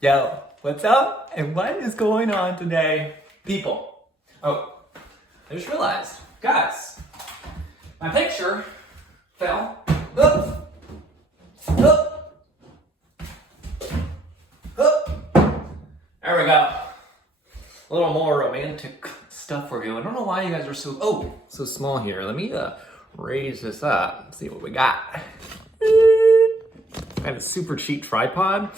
Yo, what's up? And what is going on today? People. Oh, I just realized, guys, my picture fell. Oop. Oop. Oop. There we go. A little more romantic stuff for you. I don't know why you guys are so small here. Let me raise this up, see what we got. Got a super cheap tripod.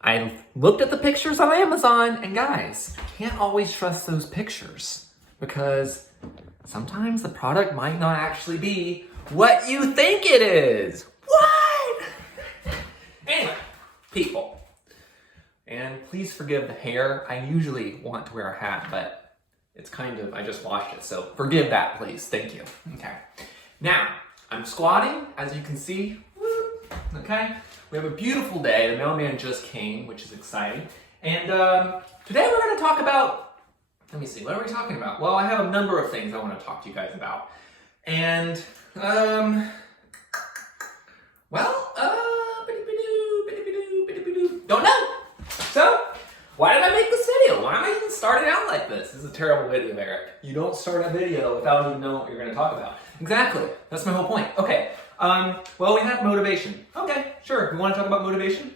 I looked at the pictures on Amazon, and guys, can't always trust those pictures because sometimes the product might not actually be what you think it is. What? Anyway, people, and please forgive the hair. I usually want to wear a hat, but it's I just washed it, so forgive that, please. Thank you. Okay. Now, I'm squatting, as you can see. Okay? We have a beautiful day. The mailman just came, which is exciting. And today we're going to talk about, let me see, what are we talking about? Well, I have a number of things I want to talk to you guys about. And, don't know. So, why did I make this video? Why am I even starting out like this? This is a terrible video, Eric. You don't start a video without even knowing what you're going to talk about. Exactly. That's my whole point. Okay. Well, we have motivation. Okay, sure. We want to talk about motivation?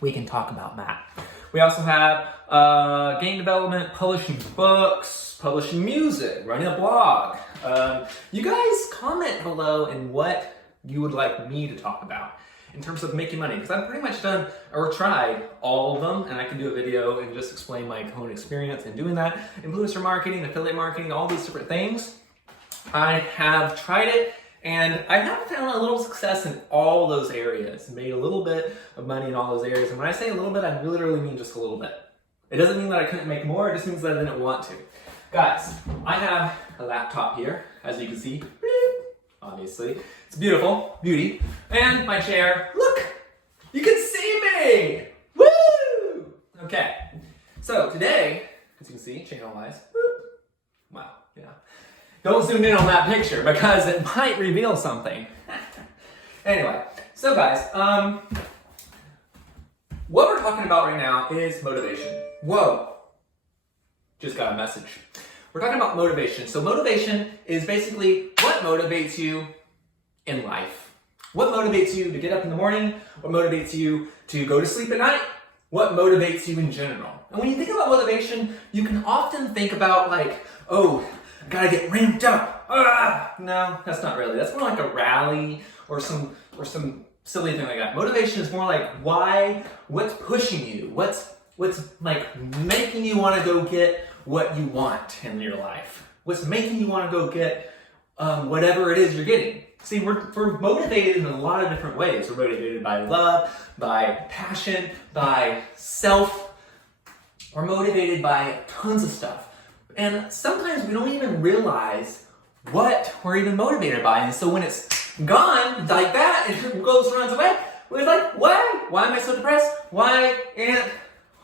We can talk about that. We also have game development, publishing books, publishing music, running a blog. You guys comment below in what you would like me to talk about in terms of making money, because I've pretty much done or tried all of them, and I can do a video and just explain my own experience in doing that. Influencer marketing, affiliate marketing, all these different things. I have tried it, and I have found a little success in all those areas, made a little bit of money in all those areas. And when I say a little bit, I literally mean just a little bit. It doesn't mean that I couldn't make more, it just means that I didn't want to. Guys, I have a laptop here, as you can see, obviously. It's beautiful, beauty. And my chair, look, you can see me, woo! Okay, so today, as you can see, channel-wise, wow, yeah. Don't zoom in on that picture because it might reveal something. Anyway, so guys, what we're talking about right now is motivation. Whoa, just got a message. We're talking about motivation. So motivation is basically what motivates you in life. What motivates you to get up in the morning? What motivates you to go to sleep at night? What motivates you in general? And when you think about motivation, you can often think about like, oh, I gotta get ramped up. No, that's not really. That's more like a rally or some silly thing like that. Motivation is more like what's pushing you? What's like making you want to go get what you want in your life? What's making you want to go get whatever it is you're getting? See, we're motivated in a lot of different ways. We're motivated by love, by passion, by self. We're motivated by tons of stuff. And sometimes we don't even realize what we're even motivated by. And so when it's gone like that, it runs away. We're like, why? Why am I so depressed? Why am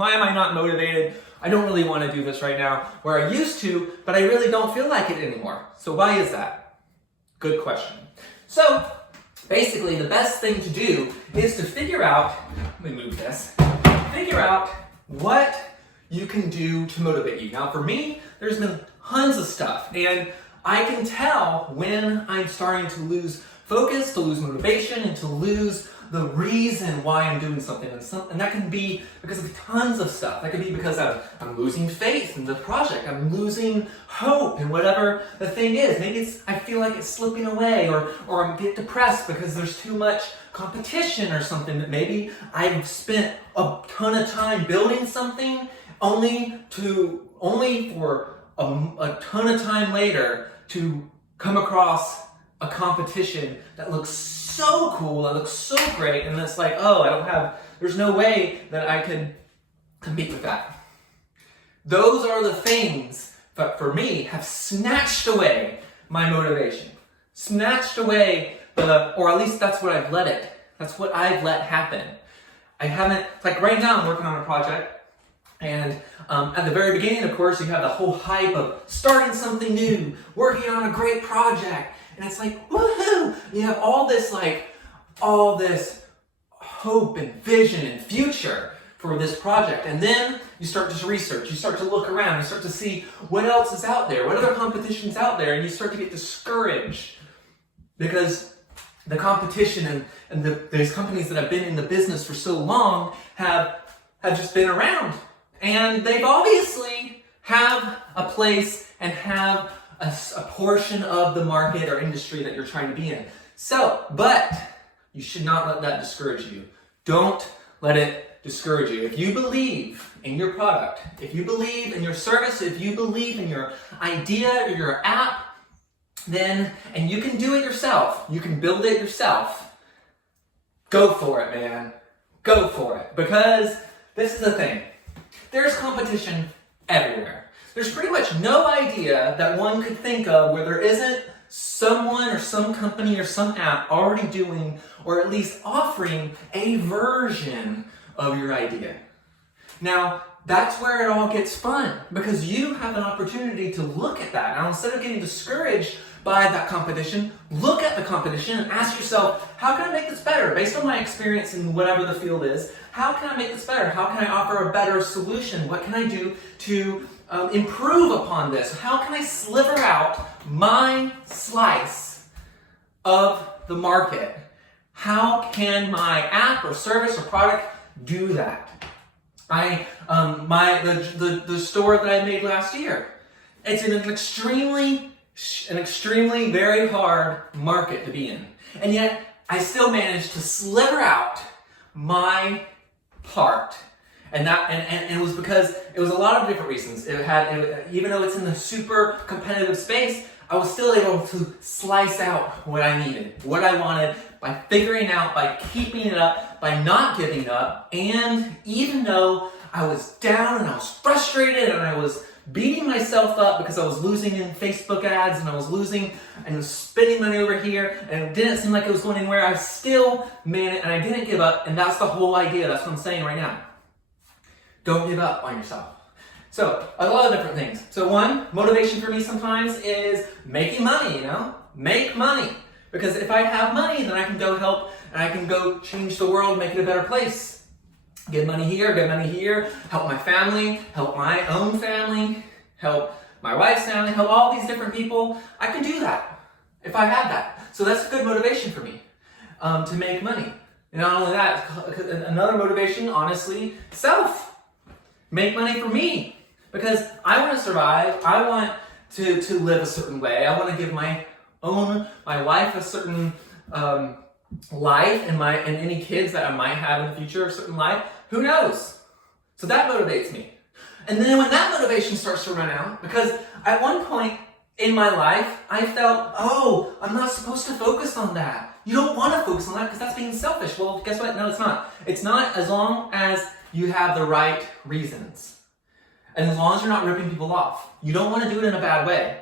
I not motivated? I don't really want to do this right now where I used to, but I really don't feel like it anymore. So why is that? Good question. So basically the best thing to do is to figure out, let me move this, figure out what you can do to motivate you. Now for me, there's been tons of stuff, and I can tell when I'm starting to lose focus, to lose motivation, and to lose the reason why I'm doing something. And that can be because of tons of stuff. That could be because I'm losing faith in the project. I'm losing hope in whatever the thing is. Maybe I feel like it's slipping away, or I get depressed because there's too much competition or something, that maybe I've spent a ton of time building something only for a ton of time later to come across a competition that looks so cool, that looks so great, and it's like, oh, there's no way that I could compete with that. Those are the things that for me have snatched away my motivation. Snatched away or at least that's what I've let happen. I haven't, like right now I'm working on a project. And at the very beginning, of course, you have the whole hype of starting something new, working on a great project. And it's like, woohoo! You have all this hope and vision and future for this project. And then you start to research, you start to look around, you start to see what else is out there, what other competition's out there, and you start to get discouraged because the competition and these companies that have been in the business for so long have just been around. And they've obviously have a place and have a portion of the market or industry that you're trying to be in. So, but you should not let that discourage you. Don't let it discourage you. If you believe in your product, if you believe in your service, if you believe in your idea or your app, then, and you can do it yourself, you can build it yourself, go for it, man. Go for it. Because this is the thing. There's competition everywhere. There's pretty much no idea that one could think of where there isn't someone or some company or some app already doing or at least offering a version of your idea. Now, that's where it all gets fun because you have an opportunity to look at that. Now, instead of getting discouraged by that competition, look at the competition and ask yourself, how can I make this better? Based on my experience in whatever the field is, how can I make this better? How can I offer a better solution? What can I do to improve upon this? How can I sliver out my slice of the market? How can my app or service or product do that? The store that I made last year, it's in an extremely very hard market to be in, and yet I still managed to sliver out my part, and it was because it was a lot of different reasons. Even though it's in the super competitive space, I was still able to slice out what I needed, what I wanted, by figuring out, by keeping it up, by not giving up. And even though I was down and I was frustrated and I was beating myself up because I was losing in Facebook ads and I was losing and was spending money over here and it didn't seem like it was going anywhere, I still made it and I didn't give up. And that's the whole idea. That's what I'm saying right now. Don't give up on yourself. So, a lot of different things. So one, motivation for me sometimes is making money, Make money. Because if I have money, then I can go help and I can go change the world, make it a better place. Get money here, help my family, help my own family, help my wife's family, help all these different people. I can do that if I have that. So that's a good motivation for me to make money. And not only that, another motivation, honestly, self. Make money for me. Because I want to survive. I want to live a certain way. I want to give my wife a certain life and any kids that I might have in the future a certain life. Who knows? So that motivates me. And then when that motivation starts to run out, because at one point in my life, I felt, I'm not supposed to focus on that. You don't want to focus on that because that's being selfish. Well, guess what? No, it's not. It's not as long as you have the right reasons. And as long as you're not ripping people off. You don't want to do it in a bad way.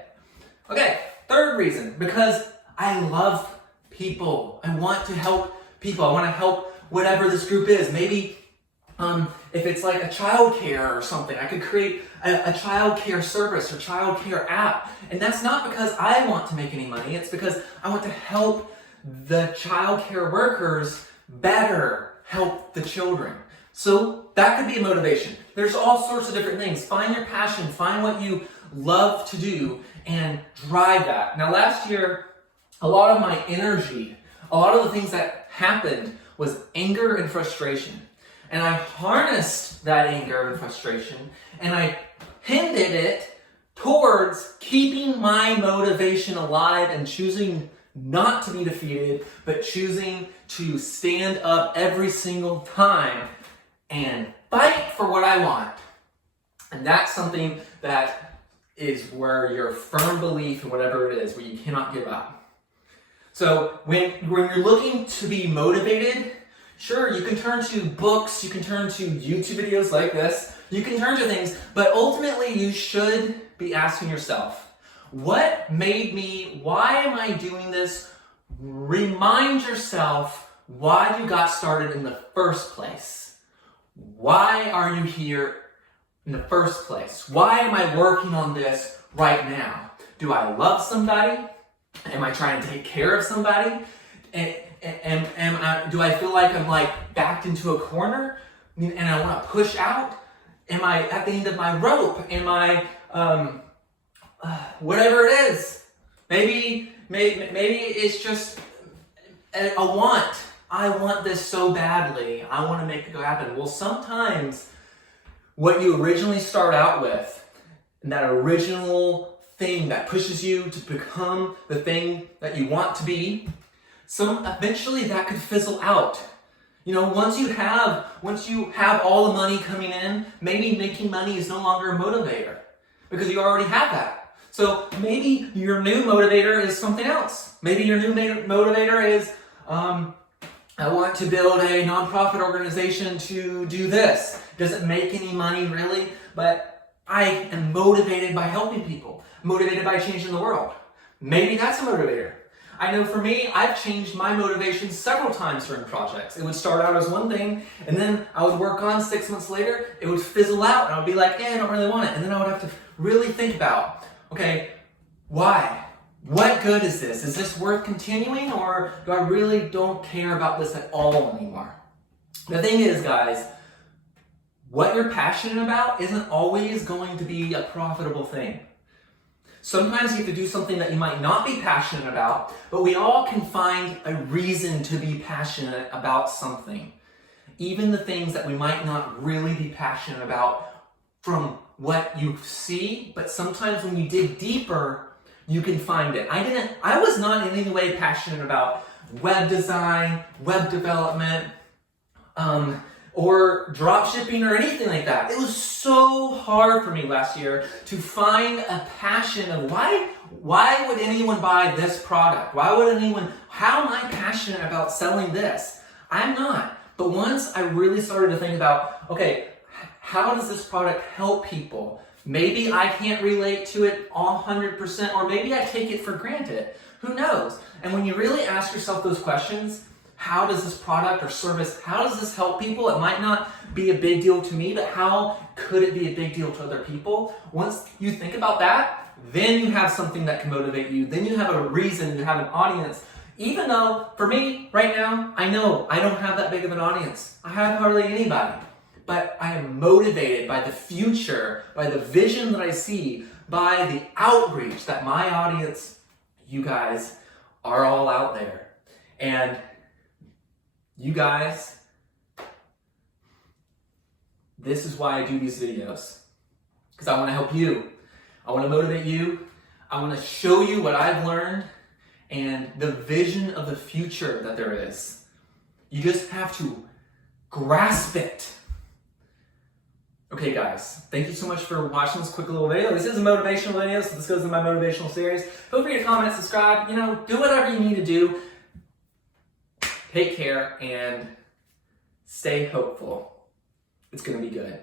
Okay, third reason, because I love people. I want to help people. I want to help whatever this group is. Maybe if it's like a child care or something, I could create a child care service or child care app. And that's not because I want to make any money. It's because I want to help the child care workers better help the children. So that could be a motivation. There's all sorts of different things. Find your passion, find what you love to do, and drive that. Now last year, a lot of my energy, a lot of the things that happened was anger and frustration. And I harnessed that anger and frustration, and I pinned it towards keeping my motivation alive and choosing not to be defeated, but choosing to stand up every single time and fight for what I want. And that's something that is where your firm belief in whatever it is, where you cannot give up. So when you're looking to be motivated, sure, you can turn to books, you can turn to YouTube videos like this, you can turn to things, but ultimately you should be asking yourself, what made me, why am I doing this? Remind yourself why you got started in the first place. Why are you here in the first place? Why am I working on this right now? Do I love somebody? Am I trying to take care of somebody? Do I feel like I'm backed into a corner? and I want to push out? Am I at the end of my rope? Am I, whatever it is? Maybe it's just a want. I want this so badly. I want to make it go happen. Well, sometimes what you originally start out with, and that original thing that pushes you to become the thing that you want to be, eventually that could fizzle out. You know, once you have all the money coming in, maybe making money is no longer a motivator because you already have that. So maybe your new motivator is something else. Maybe your new motivator is, I want to build a nonprofit organization to do this. Doesn't make any money really, but I am motivated by helping people, motivated by changing the world. Maybe that's a motivator. I know for me, I've changed my motivation several times during projects. It would start out as one thing, and then I would work on 6 months later, it would fizzle out, and I would be like, I don't really want it. And then I would have to really think about, okay, why? What good is this? Is this worth continuing, or do I really don't care about this at all anymore? The thing is, guys, what you're passionate about isn't always going to be a profitable thing. Sometimes you have to do something that you might not be passionate about, but we all can find a reason to be passionate about something. Even the things that we might not really be passionate about from what you see, but sometimes when you dig deeper, you can find it. I was not in any way passionate about web design, web development, or drop shipping or anything like that. It was so hard for me last year to find a passion of why would anyone buy this product? How am I passionate about selling this? I'm not. But once I really started to think about, okay, how does this product help people? Maybe I can't relate to it all 100%, or maybe I take it for granted. Who knows? And when you really ask yourself those questions, how does this product or service, how does this help people? It might not be a big deal to me, but how could it be a big deal to other people? Once you think about that, then you have something that can motivate you. Then you have a reason, you have an audience. Even though, for me, right now, I know I don't have that big of an audience. I have hardly anybody. But I am motivated by the future, by the vision that I see, by the outreach that my audience, you guys, are all out there. And you guys, this is why I do these videos. Because I want to help you. I want to motivate you. I want to show you what I've learned and the vision of the future that there is. You just have to grasp it. Okay, guys, thank you so much for watching this quick little video. This is a motivational video, so this goes in my motivational series. Feel free to comment, subscribe, do whatever you need to do. Take care and stay hopeful. It's going to be good.